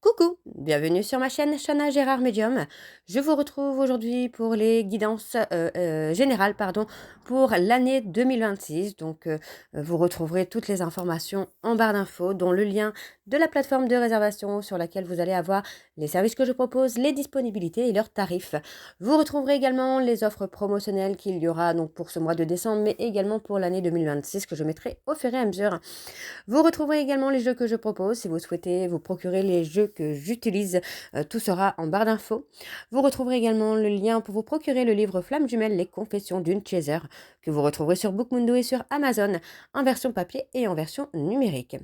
Coucou, bienvenue sur ma chaîne Chana Gérard Medium. Je vous retrouve aujourd'hui pour les guidances générales pour l'année 2026. Vous retrouverez toutes les informations en barre d'infos, dont le lien de la plateforme de réservation sur laquelle vous allez avoir les services que je propose, les disponibilités et leurs tarifs. Vous retrouverez également les offres promotionnelles qu'il y aura donc pour ce mois de décembre, mais également pour l'année 2026 que je mettrai au fur et à mesure. Vous retrouverez également les jeux que je propose. Si vous souhaitez vous procurer les jeux que j'utilise, tout sera en barre d'infos. Vous retrouverez également le lien pour vous procurer le livre Flamme Jumelle, les confessions d'une chaser, que vous retrouverez sur Bookmundo et sur Amazon, en version papier et en version numérique.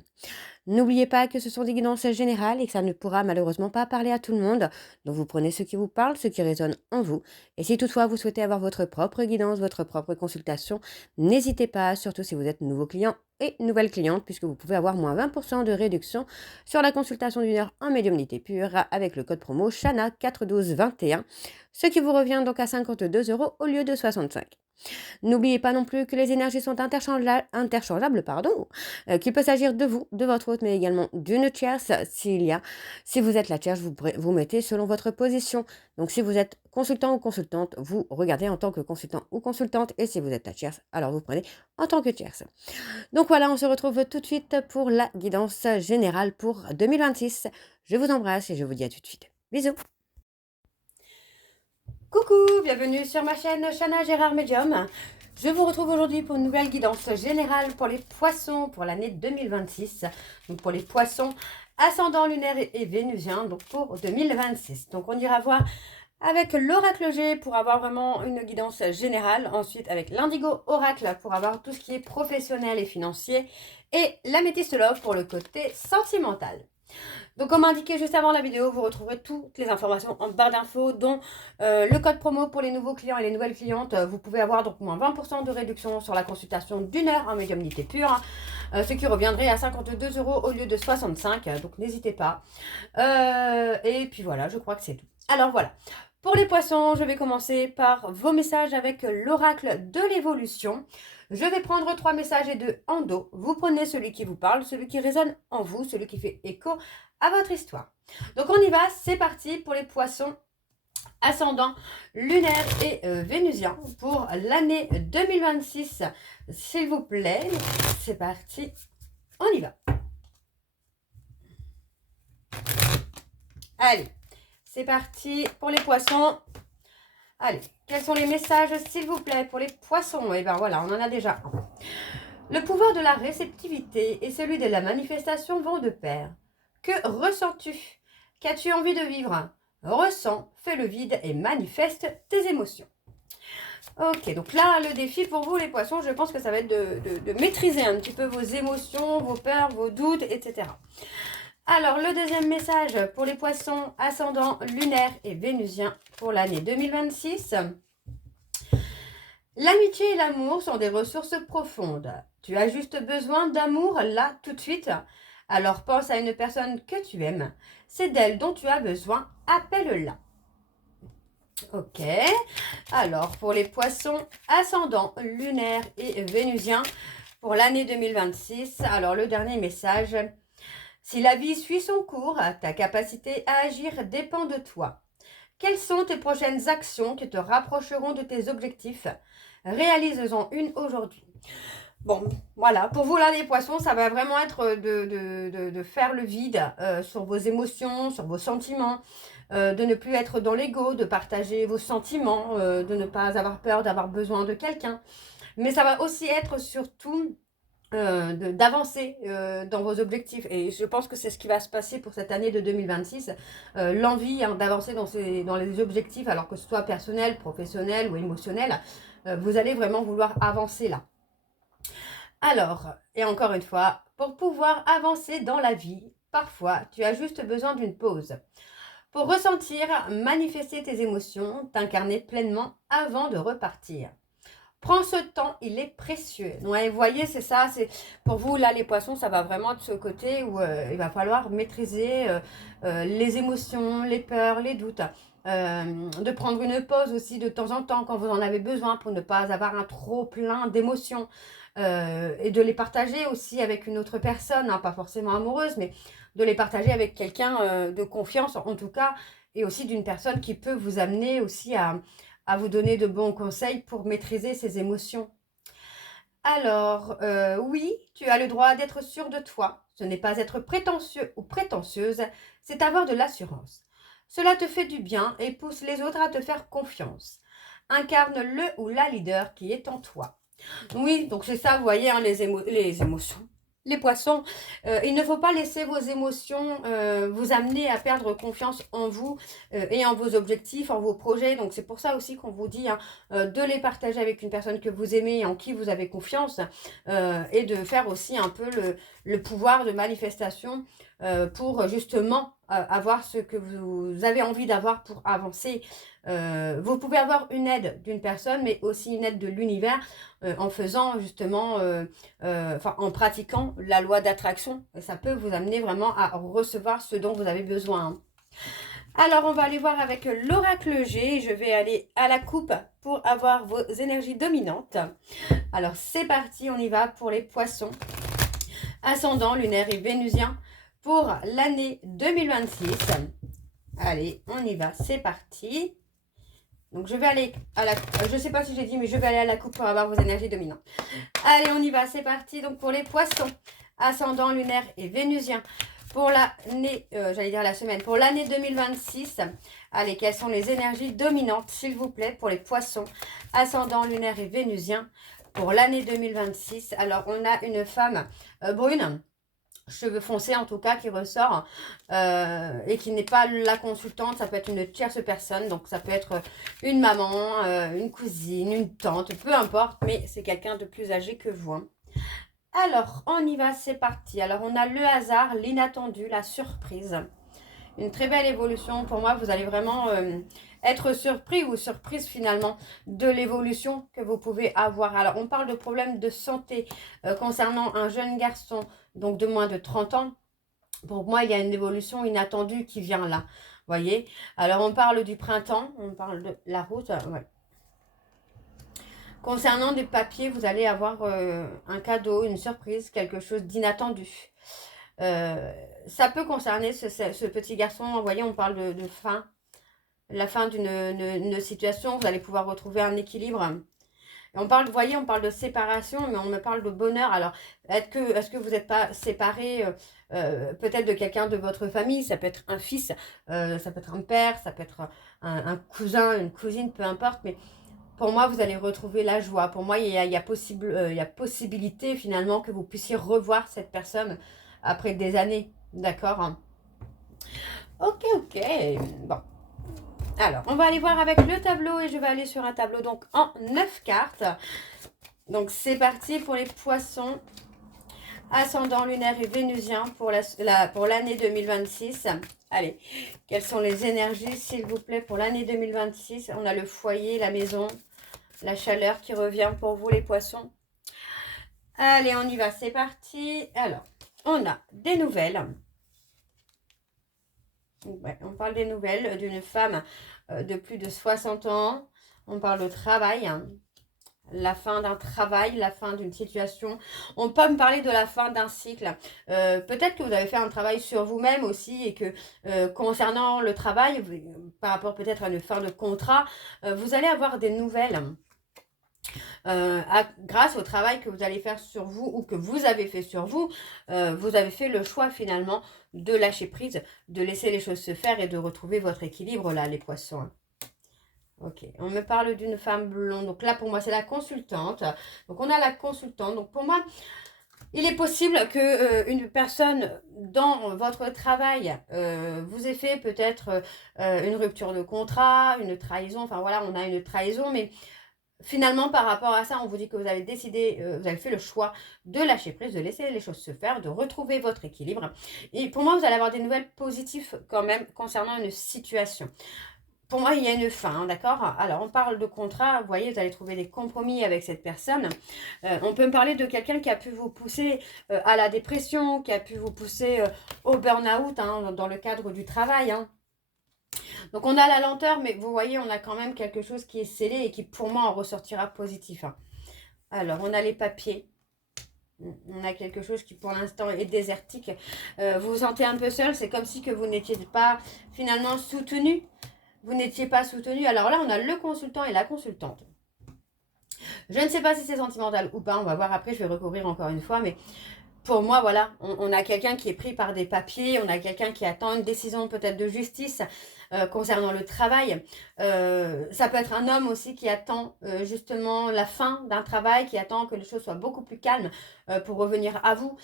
N'oubliez pas que ce sont des guidances générales et que ça ne pourra malheureusement pas parler à tout le monde. Donc vous prenez ce qui vous parle, ce qui résonne en vous. Et si toutefois vous souhaitez avoir votre propre guidance, votre propre consultation, n'hésitez pas, surtout si vous êtes nouveau client et nouvelle cliente, puisque vous pouvez avoir moins 20% de réduction sur la consultation d'une heure en médiumnité pure avec le code promo CHANA 41221, ce qui vous revient donc à 52 € au lieu de 65. N'oubliez pas non plus que les énergies sont interchangeables, qu'il peut s'agir de vous, de votre hôte, mais également d'une tierce. Si vous êtes la tierce, vous mettez selon votre position. Donc si vous êtes consultant ou consultante, vous regardez en tant que consultant ou consultante, et si vous êtes la tierce, alors vous prenez en tant que tierce. Donc voilà, on se retrouve tout de suite pour la guidance générale pour 2026. Je vous embrasse et je vous dis à tout de suite. Bisous. Coucou, bienvenue sur ma chaîne Chana Gérard Medium. Je vous retrouve aujourd'hui pour une nouvelle guidance générale pour les poissons pour l'année 2026. Donc pour les poissons ascendant lunaire et vénusien, donc pour 2026. Donc on ira voir avec l'oracle G pour avoir vraiment une guidance générale. Ensuite avec l'indigo oracle pour avoir tout ce qui est professionnel et financier. Et l'améthyste love pour le côté sentimental. Donc comme indiqué juste avant la vidéo, vous retrouverez toutes les informations en barre d'infos, dont le code promo pour les nouveaux clients et les nouvelles clientes. Vous pouvez avoir donc moins 20% de réduction sur la consultation d'une heure en médiumnité pure, ce qui reviendrait à 52 € au lieu de 65, donc n'hésitez pas. Et puis voilà, je crois que c'est tout. Alors voilà. Pour les poissons, je vais commencer par vos messages avec l'oracle de l'évolution. Je vais prendre 3 messages et 2 en dos. Vous prenez celui qui vous parle, celui qui résonne en vous, celui qui fait écho à votre histoire. Donc on y va, c'est parti pour les poissons ascendant lunaire et vénusien pour l'année 2026. S'il vous plaît, c'est parti, on y va. Allez, c'est parti pour les poissons. Allez, quels sont les messages, s'il vous plaît, pour les poissons? Et bien voilà, on en a déjà un. Le pouvoir de la réceptivité et celui de la manifestation vont de pair. Que ressens-tu? Qu'as-tu envie de vivre? Ressens, fais le vide et manifeste tes émotions. Ok, donc là, le défi pour vous, les poissons, je pense que ça va être de maîtriser un petit peu vos émotions, vos peurs, vos doutes, etc. Alors, le deuxième message pour les poissons ascendant lunaire et vénusien pour l'année 2026. L'amitié et l'amour sont des ressources profondes. Tu as juste besoin d'amour là, tout de suite. Alors pense à une personne que tu aimes. C'est d'elle dont tu as besoin. Appelle-la. Ok. Alors, pour les poissons ascendants lunaires et vénusiens pour l'année 2026. Alors, le dernier message. Si la vie suit son cours, ta capacité à agir dépend de toi. Quelles sont tes prochaines actions qui te rapprocheront de tes objectifs? Réalise-en une aujourd'hui. Bon, voilà, pour vous là les poissons, ça va vraiment être de faire le vide sur vos émotions, sur vos sentiments, de ne plus être dans l'ego, de partager vos sentiments, de ne pas avoir peur d'avoir besoin de quelqu'un. Mais ça va aussi être surtout d'avancer dans vos objectifs. Et je pense que c'est ce qui va se passer pour cette année de 2026. L'envie d'avancer dans les objectifs, alors que ce soit personnel, professionnel ou émotionnel, vous allez vraiment vouloir avancer là. Alors, et encore une fois, pour pouvoir avancer dans la vie, parfois, tu as juste besoin d'une pause. Pour ressentir, manifester tes émotions, t'incarner pleinement avant de repartir. Prends ce temps, il est précieux. Ouais, vous voyez, c'est ça. C'est pour vous, là, les poissons, ça va vraiment de ce côté où il va falloir maîtriser les émotions, les peurs, les doutes. De prendre une pause aussi de temps en temps quand vous en avez besoin pour ne pas avoir un trop plein d'émotions. Et de les partager aussi avec une autre personne, hein, pas forcément amoureuse, mais de les partager avec quelqu'un de confiance, en tout cas, et aussi d'une personne qui peut vous amener aussi à vous donner de bons conseils pour maîtriser ses émotions. Alors, oui, tu as le droit d'être sûr de toi. Ce n'est pas être prétentieux ou prétentieuse, c'est avoir de l'assurance. Cela te fait du bien et pousse les autres à te faire confiance. Incarne le ou la leader qui est en toi. Oui, donc c'est ça, vous voyez, hein, les émotions. Les poissons, il ne faut pas laisser vos émotions vous amener à perdre confiance en vous et en vos objectifs, en vos projets. Donc c'est pour ça aussi qu'on vous dit hein, de les partager avec une personne que vous aimez et en qui vous avez confiance et de faire aussi un peu le pouvoir de manifestation pour justement avoir ce que vous avez envie d'avoir pour avancer. Vous pouvez avoir une aide d'une personne, mais aussi une aide de l'univers en faisant justement, en pratiquant la loi d'attraction. Ça peut vous amener vraiment à recevoir ce dont vous avez besoin. Hein. Alors, on va aller voir avec l'oracle G. Je vais aller à la coupe pour avoir vos énergies dominantes. Alors, c'est parti, on y va pour les poissons. Ascendant, lunaire et vénusien pour l'année 2026. Allez, on y va, c'est parti. Donc, je vais aller à la... Je ne sais pas si j'ai dit, mais je vais aller à la coupe pour avoir vos énergies dominantes. Allez, on y va, c'est parti. Donc, pour les poissons, ascendant, lunaire et vénusien, pour l'année, j'allais dire la semaine, pour l'année 2026. Allez, quelles sont les énergies dominantes, s'il vous plaît, pour les poissons, ascendant, lunaire et vénusien, pour l'année 2026. Alors, on a une femme brune, cheveux foncés en tout cas, qui ressort et qui n'est pas la consultante. Ça peut être une tierce personne, donc ça peut être une maman, une cousine, une tante, peu importe, mais c'est quelqu'un de plus âgé que vous. Hein. Alors, on y va, c'est parti. Alors, on a le hasard, l'inattendu, la surprise. Une très belle évolution. Pour moi, vous allez vraiment être surpris ou surprise finalement de l'évolution que vous pouvez avoir. Alors, on parle de problèmes de santé concernant un jeune garçon, donc de moins de 30 ans. Pour moi, il y a une évolution inattendue qui vient là. Voyez. Alors, on parle du printemps, on parle de la route. Ouais. Concernant des papiers, vous allez avoir un cadeau, une surprise, quelque chose d'inattendu. Ça peut concerner ce petit garçon. Vous voyez, on parle de fin. La fin d'une situation. Vous allez pouvoir retrouver un équilibre. Et on parle, vous voyez, on parle de séparation, mais on me parle de bonheur. Alors, est-ce que vous n'êtes pas séparés peut-être de quelqu'un de votre famille? Ça peut être un fils, ça peut être un père, ça peut être un cousin, une cousine, peu importe. Mais pour moi, vous allez retrouver la joie. Pour moi, il y a possibilité finalement que vous puissiez revoir cette personne après des années. D'accord? Ok, ok. Bon. Alors, on va aller voir avec le tableau et je vais aller sur un tableau donc en 9 cartes. Donc, c'est parti pour les poissons. Ascendant lunaire et vénusien pour l'année 2026. Allez, quelles sont les énergies, s'il vous plaît, pour l'année 2026? On a le foyer, la maison, la chaleur qui revient pour vous, les poissons. Allez, on y va, c'est parti. Alors, on a des nouvelles. Ouais, on parle des nouvelles d'une femme de plus de 60 ans. On parle de travail. La fin d'un travail, la fin d'une situation. On peut me parler de la fin d'un cycle. Peut-être que vous avez fait un travail sur vous-même aussi et que concernant le travail, par rapport peut-être à une fin de contrat, vous allez avoir des nouvelles. Grâce au travail que vous allez faire sur vous ou que vous avez fait sur vous, vous avez fait le choix finalement de lâcher prise, de laisser les choses se faire et de retrouver votre équilibre là, les poissons. Ok, on me parle d'une femme blonde. Donc là, pour moi, c'est la consultante. Donc, on a la consultante. Donc, pour moi, il est possible que une personne dans votre travail vous ait fait peut-être une rupture de contrat, une trahison. Enfin, voilà, on a une trahison. Mais finalement, par rapport à ça, on vous dit que vous avez décidé, vous avez fait le choix de lâcher prise, de laisser les choses se faire, de retrouver votre équilibre. Et pour moi, vous allez avoir des nouvelles positives quand même concernant une situation. Pour moi, il y a une fin, hein, d'accord? Alors, on parle de contrat, vous voyez, vous allez trouver des compromis avec cette personne. On peut me parler de quelqu'un qui a pu vous pousser à la dépression, qui a pu vous pousser au burn-out hein, dans le cadre du travail. Hein. Donc, on a la lenteur, mais vous voyez, on a quand même quelque chose qui est scellé et qui, pour moi, en ressortira positif. Hein. Alors, on a les papiers. On a quelque chose qui pour l'instant est désertique. Vous vous sentez un peu seul. C'est comme si que vous n'étiez pas finalement soutenu. Vous n'étiez pas soutenu. Alors là, on a le consultant et la consultante. Je ne sais pas si c'est sentimental ou pas. On va voir après. Je vais recouvrir encore une fois. Mais pour moi, voilà, on a quelqu'un qui est pris par des papiers, on a quelqu'un qui attend une décision peut-être de justice concernant le travail. Ça peut être un homme aussi qui attend justement la fin d'un travail, qui attend que les choses soient beaucoup plus calmes pour revenir à vous.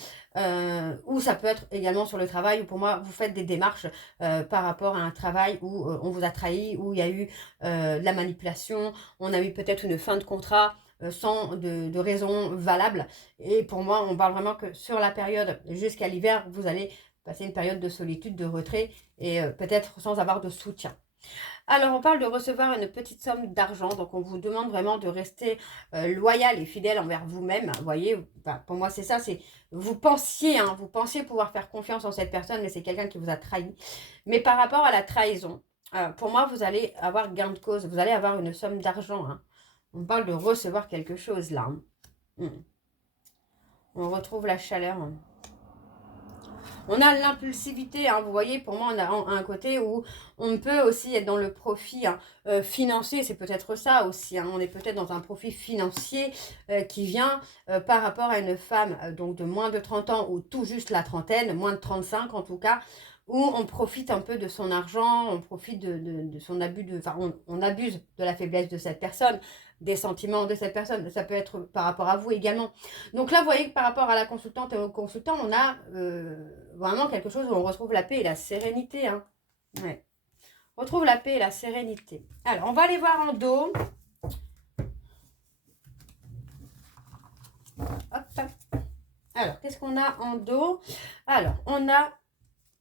Ou ça peut être également sur le travail où pour moi, vous faites des démarches par rapport à un travail où on vous a trahi, où il y a eu de la manipulation, on a eu peut-être une fin de contrat sans de raison valable. Et pour moi, on parle vraiment que sur la période jusqu'à l'hiver, vous allez passer une période de solitude, de retrait et peut-être sans avoir de soutien. Alors, on parle de recevoir une petite somme d'argent. Donc, on vous demande vraiment de rester loyal et fidèle envers vous-même. Vous voyez, enfin, pour moi, c'est ça. C'est vous pensiez pouvoir faire confiance en cette personne, mais c'est quelqu'un qui vous a trahi. Mais par rapport à la trahison, pour moi, vous allez avoir gain de cause. Vous allez avoir une somme d'argent. Hein. On parle de recevoir quelque chose là. On retrouve la chaleur. On a l'impulsivité, hein, vous voyez, pour moi, on a un côté où on peut aussi être dans le profit financier, c'est peut-être ça aussi, hein, on est peut-être dans un profit financier qui vient par rapport à une femme donc de moins de 30 ans ou tout juste la trentaine, moins de 35 en tout cas, où on profite un peu de son argent, on profite de son abus, enfin on abuse de la faiblesse de cette personne, des sentiments de cette personne, ça peut être par rapport à vous également. Donc là, vous voyez que par rapport à la consultante et au consultant, on a vraiment quelque chose où on retrouve la paix et la sérénité. Hein. Ouais. On retrouve la paix et la sérénité. Alors, on va aller voir en dos. Hop. Alors, qu'est-ce qu'on a en dos? Alors, on a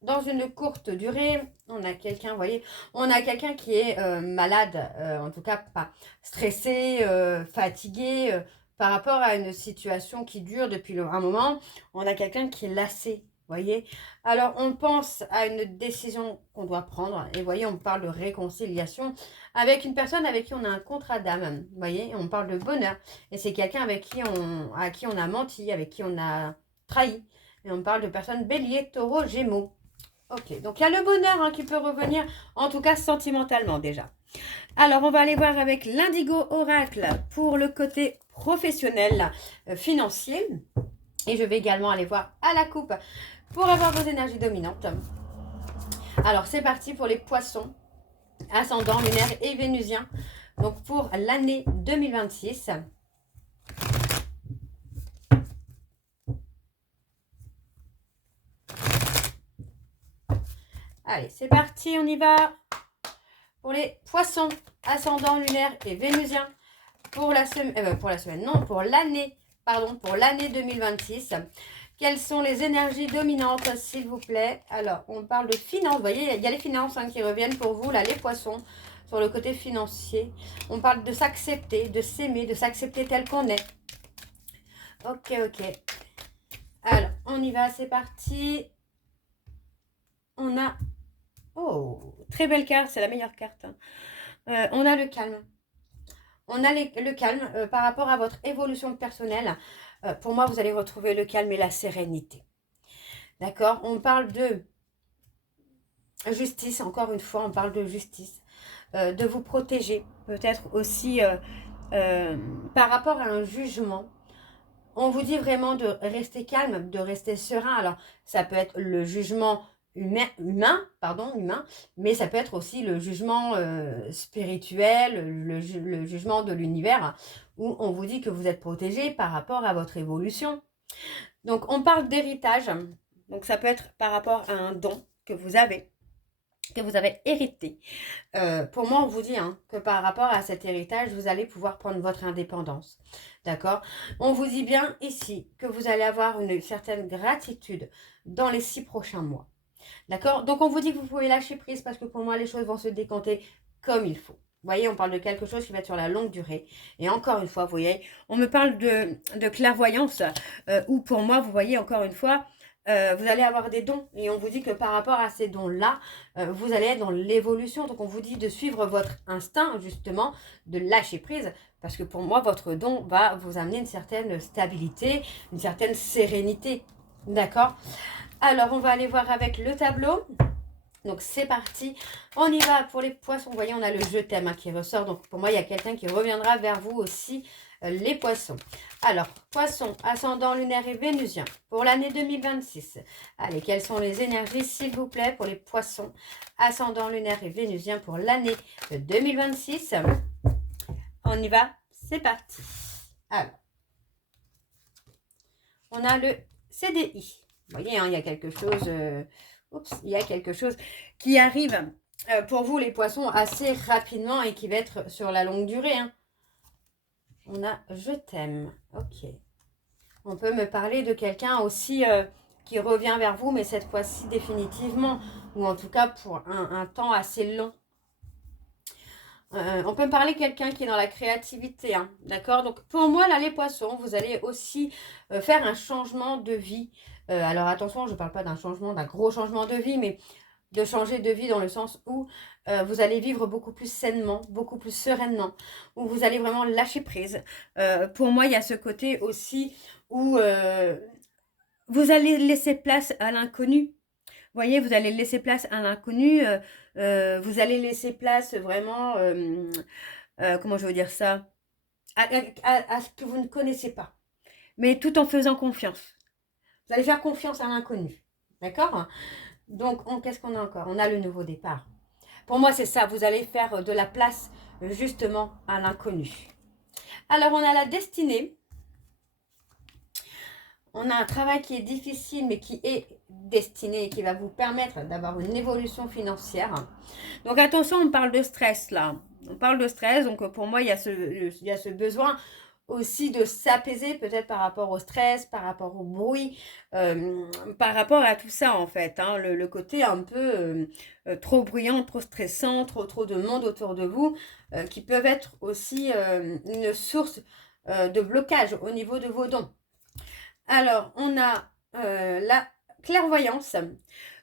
dans une courte durée, on a quelqu'un, vous voyez, on a quelqu'un qui est malade, en tout cas pas stressé, fatigué, par rapport à une situation qui dure depuis un moment. On a quelqu'un qui est lassé, vous voyez. Alors, on pense à une décision qu'on doit prendre, et vous voyez, on parle de réconciliation avec une personne avec qui on a un contrat d'âme, vous voyez, on parle de bonheur. Et c'est quelqu'un avec à qui on a menti, avec qui on a trahi. Et on parle de personnes bélier, taureau, gémeaux. Ok, donc il y a le bonheur hein, qui peut revenir, en tout cas sentimentalement déjà. Alors, on va aller voir avec l'Indigo Oracle pour le côté professionnel, financier. Et je vais également aller voir à la coupe pour avoir vos énergies dominantes. Alors, c'est parti pour les poissons, ascendant, lunaire et vénusien. Donc, pour l'année 2026. Allez, c'est parti, on y va. Pour les poissons, ascendant, lunaire et vénusien. Pour l'année, pour l'année 2026. Quelles sont les énergies dominantes, s'il vous plaît? Alors, on parle de finances. Vous voyez, il y a les finances hein, qui reviennent pour vous, là, les poissons, sur le côté financier. On parle de s'accepter, de s'aimer, de s'accepter tel qu'on est. Ok, ok. Alors, on y va, c'est parti. On a... Oh, très belle carte, c'est la meilleure carte. On a le calme. On a le calme par rapport à votre évolution personnelle. Pour moi, vous allez retrouver le calme et la sérénité. D'accord? On parle de justice, encore une fois, on parle de justice. De vous protéger, peut-être aussi par rapport à un jugement. On vous dit vraiment de rester calme, de rester serein. Alors, ça peut être le jugement humain, mais ça peut être aussi le jugement spirituel, le jugement de l'univers, où on vous dit que vous êtes protégé par rapport à votre évolution. Donc, on parle d'héritage. Donc, ça peut être par rapport à un don que vous avez hérité. Pour moi, on vous dit hein, que par rapport à cet héritage, vous allez pouvoir prendre votre indépendance. D'accord? On vous dit bien ici que vous allez avoir une certaine gratitude dans les 6 prochains mois. D'accord? Donc, on vous dit que vous pouvez lâcher prise parce que pour moi, les choses vont se décanter comme il faut. Vous voyez, on parle de quelque chose qui va être sur la longue durée. Et encore une fois, vous voyez, on me parle de clairvoyance où pour moi, vous voyez, encore une fois, vous allez avoir des dons et on vous dit que par rapport à ces dons-là, vous allez être dans l'évolution. Donc on vous dit de suivre votre instinct, justement, de lâcher prise. Parce que pour moi, votre don va vous amener une certaine stabilité, une certaine sérénité. D'accord? Alors, on va aller voir avec le tableau. Donc, c'est parti. On y va pour les poissons. Vous voyez, on a le je t'aime hein, qui ressort. Donc, pour moi, il y a quelqu'un qui reviendra vers vous aussi, les poissons. Alors, poissons, ascendant lunaire et vénusien pour l'année 2026. Allez, quelles sont les énergies, s'il vous plaît, pour les poissons, ascendant lunaire et vénusien pour l'année 2026. On y va, c'est parti. Alors, on a le CDI. Vous voyez, hein, il y a quelque chose... il y a quelque chose qui arrive pour vous, les poissons, assez rapidement et qui va être sur la longue durée. Hein. On a « Je t'aime ». Ok. On peut me parler de quelqu'un aussi qui revient vers vous, mais cette fois-ci définitivement, ou en tout cas pour un temps assez long. On peut me parler de quelqu'un qui est dans la créativité, hein, d'accord? Donc, pour moi, là, les poissons, vous allez aussi faire un changement de vie. Alors, attention, je ne parle pas d'un changement, d'un gros changement de vie, mais de changer de vie dans le sens où vous allez vivre beaucoup plus sainement, beaucoup plus sereinement, où vous allez vraiment lâcher prise. Pour moi, il y a ce côté aussi où vous allez laisser place à l'inconnu. Vous voyez, vous allez laisser place à l'inconnu, vous allez laisser place vraiment, comment je veux dire ça, à ce que vous ne connaissez pas, mais tout en faisant confiance. Vous allez faire confiance à l'inconnu, d'accord? Donc, qu'est-ce qu'on a encore? On a le nouveau départ. Pour moi, c'est ça, vous allez faire de la place justement à l'inconnu. Alors, on a la destinée. On a un travail qui est difficile, mais qui est destiné et qui va vous permettre d'avoir une évolution financière. Donc, attention, on parle de stress, là. On parle de stress, donc pour moi, il y a ce besoin aussi de s'apaiser, peut-être par rapport au stress, par rapport au bruit, par rapport à tout ça, en fait. Hein, le côté un peu trop bruyant, trop stressant, trop de monde autour de vous, qui peuvent être aussi une source de blocage au niveau de vos dons. Alors, on a la clairvoyance.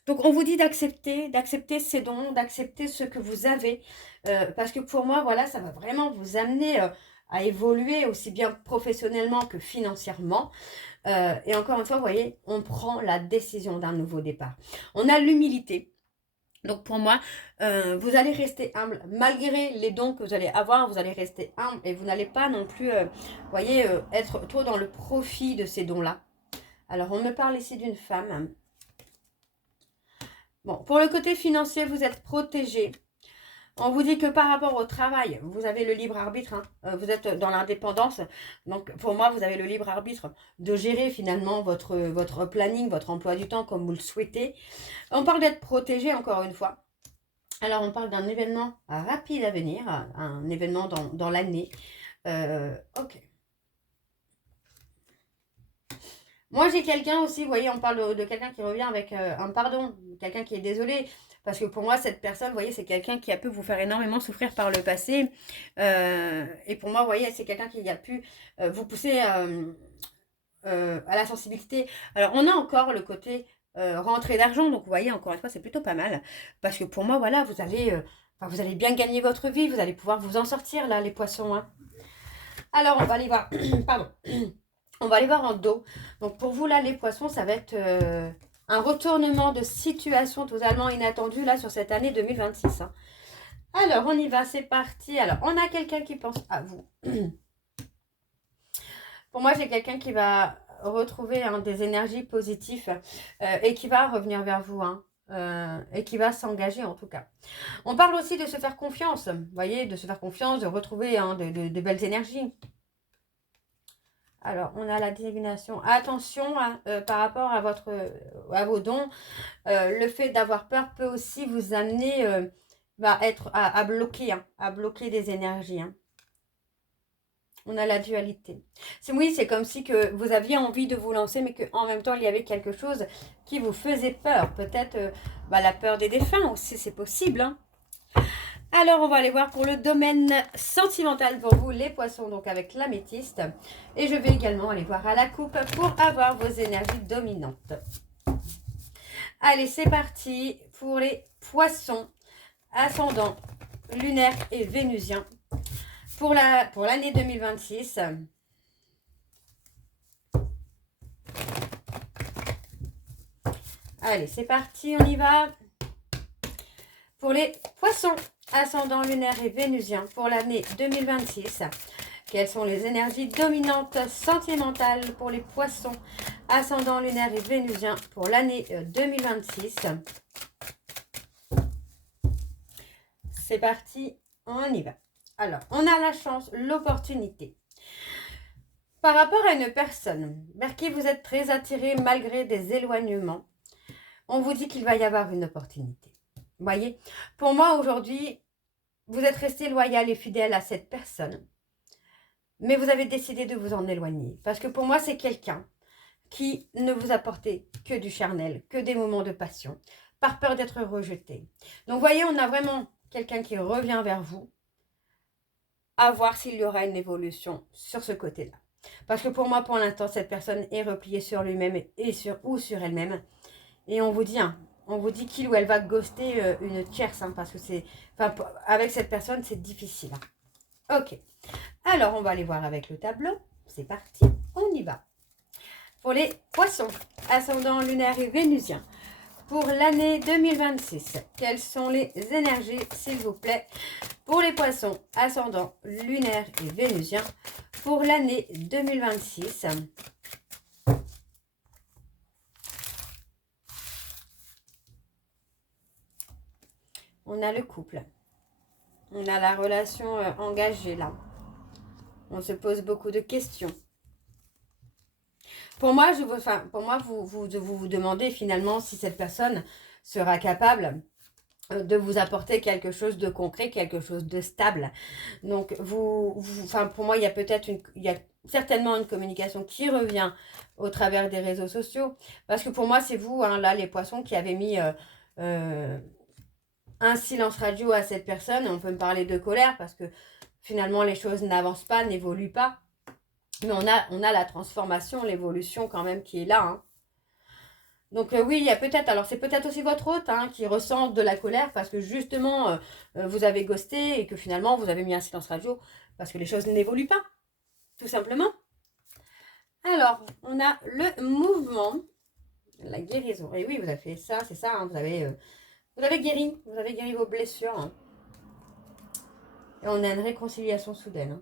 Donc, on vous dit d'accepter ces dons, d'accepter ce que vous avez. Parce que pour moi, voilà, ça va vraiment vous amener à évoluer aussi bien professionnellement que financièrement. Et encore une fois, vous voyez, on prend la décision d'un nouveau départ. On a l'humilité. Donc pour moi, vous allez rester humble. Malgré les dons que vous allez avoir, vous allez rester humble et vous n'allez pas non plus, vous voyez, être trop dans le profit de ces dons-là. Alors, on me parle ici d'une femme. Bon, pour le côté financier, vous êtes protégé. On vous dit que par rapport au travail, vous avez le libre arbitre. Hein. Vous êtes dans l'indépendance. Donc, pour moi, vous avez le libre arbitre de gérer finalement votre planning, votre emploi du temps comme vous le souhaitez. On parle d'être protégé, encore une fois. Alors, on parle d'un événement rapide à venir, un événement dans l'année. Ok. Moi, j'ai quelqu'un aussi, vous voyez, on parle de quelqu'un qui revient avec un pardon, quelqu'un qui est désolé. Parce que pour moi, cette personne, vous voyez, c'est quelqu'un qui a pu vous faire énormément souffrir par le passé. Et pour moi, vous voyez, c'est quelqu'un qui a pu vous pousser à la sensibilité. Alors, on a encore le côté rentrée d'argent. Donc, vous voyez, encore une fois, c'est plutôt pas mal. Parce que pour moi, voilà, vous allez bien gagner votre vie. Vous allez pouvoir vous en sortir, là, les poissons. Hein. Alors, on va aller voir. Pardon. On va aller voir en dos. Donc, pour vous, là, les poissons, ça va être un retournement de situation totalement inattendu, là, sur cette année 2026. Hein. Alors, on y va, c'est parti. Alors, on a quelqu'un qui pense à vous. Pour moi, j'ai quelqu'un qui va retrouver des énergies positives et qui va revenir vers vous. Hein. Et qui va s'engager en tout cas. On parle aussi de se faire confiance. Vous voyez, de se faire confiance, de retrouver de belles énergies. Alors, on a la divination. Attention par rapport à vos dons. Le fait d'avoir peur peut aussi vous amener à bloquer, hein, à bloquer des énergies. Hein. On a la dualité. Oui, c'est comme si que vous aviez envie de vous lancer, mais qu'en même temps, il y avait quelque chose qui vous faisait peur. Peut-être la peur des défunts aussi, c'est possible. Hein. Alors, on va aller voir pour le domaine sentimental pour vous, les poissons, donc avec l'améthyste. Et je vais également aller voir à la coupe pour avoir vos énergies dominantes. Allez, c'est parti pour les poissons, ascendant lunaire et vénusien pour l'année 2026. Allez, c'est parti, on y va. Pour les poissons, ascendant lunaire et vénusien pour l'année 2026. Quelles sont les énergies dominantes sentimentales pour les poissons, ascendant lunaire et vénusien pour l'année 2026? C'est parti, on y va. Alors, on a la chance, l'opportunité. Par rapport à une personne vers qui vous êtes très attiré malgré des éloignements, on vous dit qu'il va y avoir une opportunité. Vous voyez, pour moi aujourd'hui, vous êtes resté loyal et fidèle à cette personne, mais vous avez décidé de vous en éloigner. Parce que pour moi, c'est quelqu'un qui ne vous apportait que du charnel, que des moments de passion, par peur d'être rejeté. Donc, vous voyez, on a vraiment quelqu'un qui revient vers vous, à voir s'il y aura une évolution sur ce côté-là. Parce que pour moi, pour l'instant, cette personne est repliée sur lui-même ou sur elle-même. Et on vous dit qu'il ou elle va ghoster une tierce, parce que avec cette personne, c'est difficile. Ok. Alors, on va aller voir avec le tableau. C'est parti, on y va. Pour les poissons, ascendant lunaire et vénusien, pour l'année 2026, quelles sont les énergies, s'il vous plaît, pour les poissons, ascendant lunaire et vénusien, pour l'année 2026? On a le couple. On a la relation engagée là. On se pose beaucoup de questions. Pour moi, vous demandez finalement si cette personne sera capable de vous apporter quelque chose de concret, quelque chose de stable. Donc, pour moi, il y a certainement une communication qui revient au travers des réseaux sociaux. Parce que pour moi, c'est vous, là, les poissons, qui avez mis un silence radio à cette personne. On peut me parler de colère parce que finalement, les choses n'avancent pas, n'évoluent pas. Mais on a la transformation, l'évolution quand même qui est là. Donc oui, il y a peut-être, alors c'est peut-être aussi votre hôte qui ressent de la colère parce que justement, vous avez ghosté et que finalement, vous avez mis un silence radio parce que les choses n'évoluent pas, tout simplement. Alors, on a le mouvement, la guérison. Et oui, vous avez fait ça, c'est ça, vous avez guéri vos blessures. Et on a une réconciliation soudaine.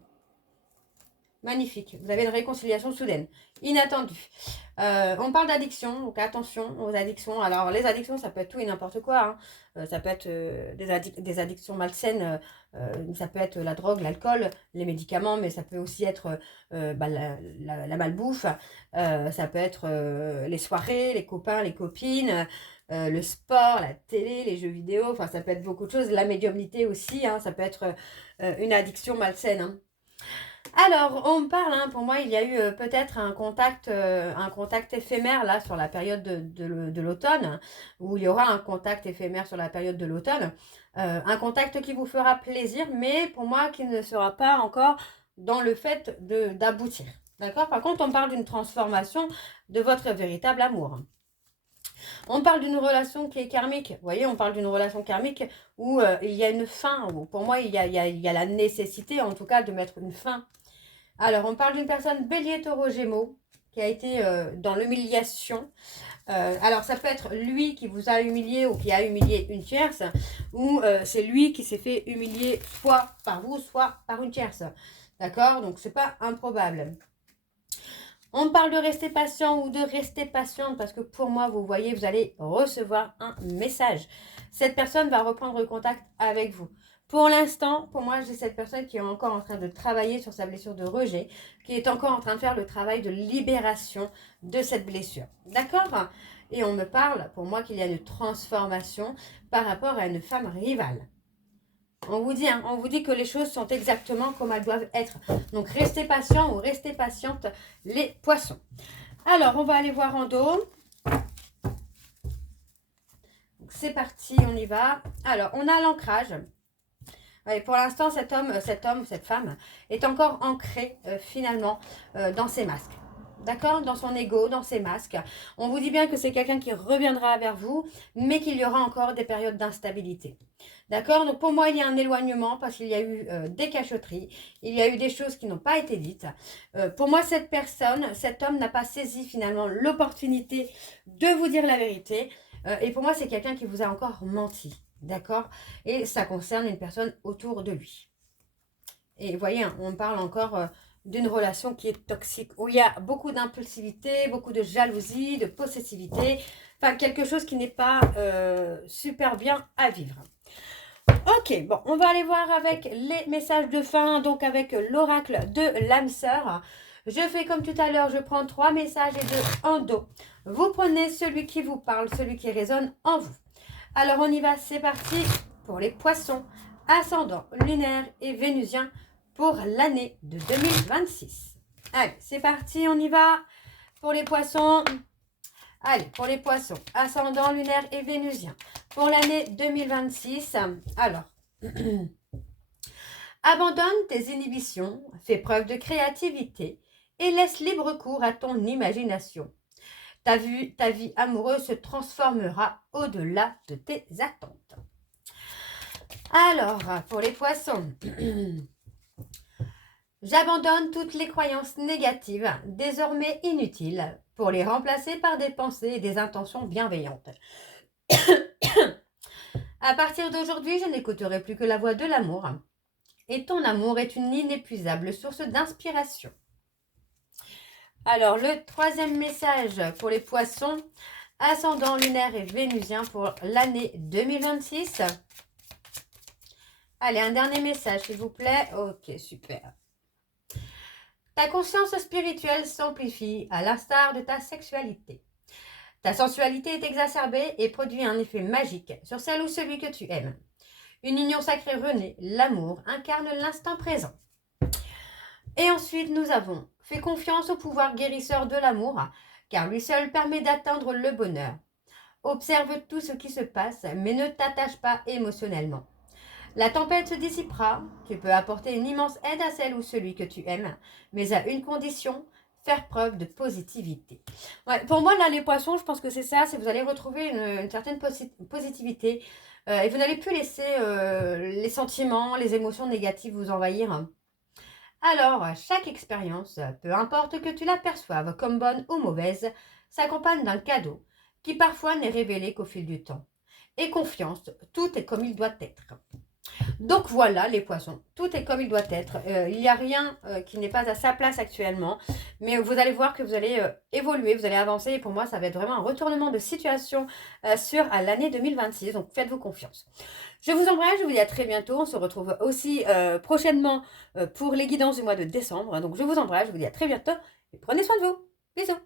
Magnifique. Vous avez une réconciliation soudaine, inattendue. On parle d'addiction, donc attention aux addictions. Alors, les addictions, ça peut être tout et n'importe quoi. Ça peut être des addictions malsaines. Ça peut être la drogue, l'alcool, les médicaments, mais ça peut aussi être la malbouffe. Ça peut être les soirées, les copains, les copines, le sport, la télé, les jeux vidéo. Enfin, ça peut être beaucoup de choses. La médiumnité aussi, ça peut être une addiction malsaine. Alors, on parle, pour moi, il y a eu peut-être un contact éphémère là sur la période de l'automne, où il y aura un contact éphémère sur la période de l'automne. Un contact qui vous fera plaisir, mais pour moi, qui ne sera pas encore dans le fait d'aboutir. D'accord? Par contre, on parle d'une transformation de votre véritable amour. On parle d'une relation qui est karmique. Vous voyez, on parle d'une relation karmique où il y a une fin. Où pour moi, il y a la nécessité, en tout cas, de mettre une fin. Alors, on parle d'une personne bélier, taureau, gémeaux, qui a été dans l'humiliation. Alors, ça peut être lui qui vous a humilié ou qui a humilié une tierce, ou c'est lui qui s'est fait humilier soit par vous, soit par une tierce. D'accord? Donc, c'est pas improbable. On parle de rester patient ou de rester patiente parce que pour moi, vous voyez, vous allez recevoir un message. Cette personne va reprendre contact avec vous. Pour l'instant, pour moi, j'ai cette personne qui est encore en train de travailler sur sa blessure de rejet, qui est encore en train de faire le travail de libération de cette blessure. D'accord? Et on me parle, pour moi, qu'il y a une transformation par rapport à une femme rivale. On vous dit que les choses sont exactement comme elles doivent être. Donc, restez patient ou restez patiente, les poissons. Alors, on va aller voir en dos. C'est parti, on y va. Alors, on a l'ancrage. Ouais, pour l'instant, cette femme est encore ancrée finalement dans ses masques. d'accord, dans son ego, dans ses masques. On vous dit bien que c'est quelqu'un qui reviendra vers vous, mais qu'il y aura encore des périodes d'instabilité. D'accord? Donc pour moi, il y a un éloignement parce qu'il y a eu des cachotteries, il y a eu des choses qui n'ont pas été dites. Pour moi, cette personne, cet homme n'a pas saisi finalement l'opportunité de vous dire la vérité. Et pour moi, c'est quelqu'un qui vous a encore menti. D'accord? Et ça concerne une personne autour de lui. Et vous voyez, on parle encore d'une relation qui est toxique, où il y a beaucoup d'impulsivité, beaucoup de jalousie, de possessivité, enfin quelque chose qui n'est pas super bien à vivre. Ok, bon, on va aller voir avec les messages de fin, donc avec l'oracle de l'âme sœur. Je fais comme tout à l'heure, je prends 3 messages et 2 en dos. Vous prenez celui qui vous parle, celui qui résonne en vous. Alors on y va, c'est parti pour les poissons, ascendant, lunaire et vénusien pour l'année de 2026. Allez, c'est parti, on y va pour les poissons. Allez, pour les poissons, ascendant, lunaire et vénusien pour l'année 2026. Alors, abandonne tes inhibitions, fais preuve de créativité et laisse libre cours à ton imagination. Ta vie amoureuse se transformera au-delà de tes attentes. Alors, pour les poissons, j'abandonne toutes les croyances négatives, désormais inutiles, pour les remplacer par des pensées et des intentions bienveillantes. À partir d'aujourd'hui, je n'écouterai plus que la voix de l'amour. Et ton amour est une inépuisable source d'inspiration. Alors, le 3e message pour les poissons, ascendant, lunaire et vénusien pour l'année 2026. Allez, un dernier message, s'il vous plaît. Ok, super. Ta conscience spirituelle s'amplifie à l'instar de ta sexualité. Ta sensualité est exacerbée et produit un effet magique sur celle ou celui que tu aimes. Une union sacrée renaît, l'amour incarne l'instant présent. Et ensuite, nous avons fait confiance au pouvoir guérisseur de l'amour, car lui seul permet d'atteindre le bonheur. Observe tout ce qui se passe, mais ne t'attache pas émotionnellement. La tempête se dissipera, tu peux apporter une immense aide à celle ou celui que tu aimes, mais à une condition, faire preuve de positivité. Ouais, pour moi, là, les poissons, je pense que c'est ça, c'est que vous allez retrouver une certaine positivité et vous n'allez plus laisser les sentiments, les émotions négatives vous envahir. Alors, chaque expérience, peu importe que tu la perçoives comme bonne ou mauvaise, s'accompagne d'un cadeau qui parfois n'est révélé qu'au fil du temps. Et confiance, tout est comme il doit être. Donc voilà les poissons, tout est comme il doit être. Il n'y a rien qui n'est pas à sa place actuellement. Mais vous allez voir que vous allez évoluer, vous allez avancer. Et pour moi, ça va être vraiment un retournement de situation sur l'année 2026. Donc faites-vous confiance. Je vous embrasse, je vous dis à très bientôt. On se retrouve aussi prochainement pour les guidances du mois de décembre. Donc je vous embrasse, je vous dis à très bientôt. Et prenez soin de vous. Bisous.